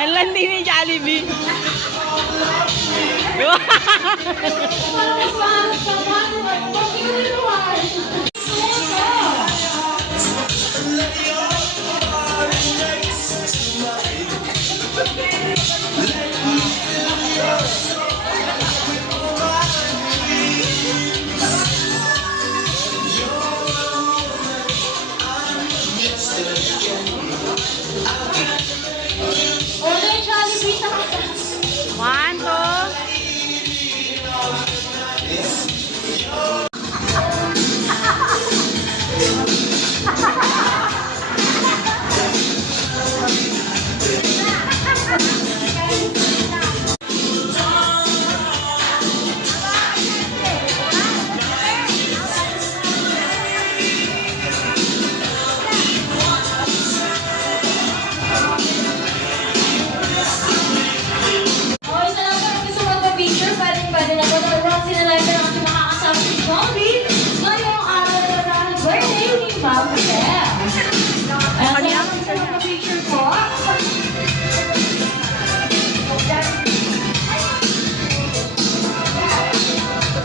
Ang landi ni Jollibee. One, two.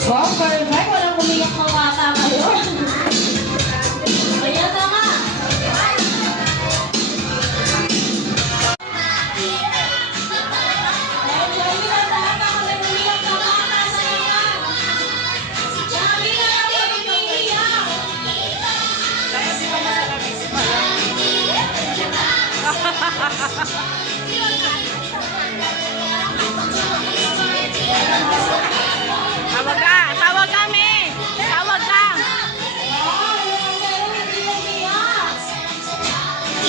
Wow, perfect. Walang umiyak ng bata kayo. Kaya tama. Tawag ka! Tawag kami! Tawag ka!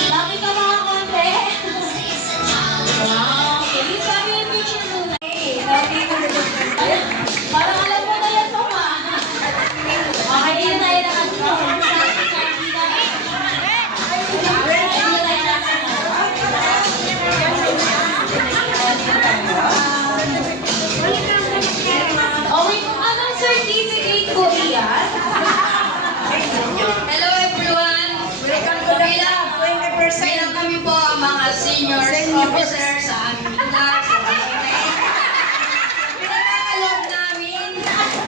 Lagi ka mga konti. Wow, please kami yung picture muna. Parang alam mo na yan, Toma. Okay, yun tayo na Hello everyone! Welcome to the lab! Kailan kami po ang mga seniors officer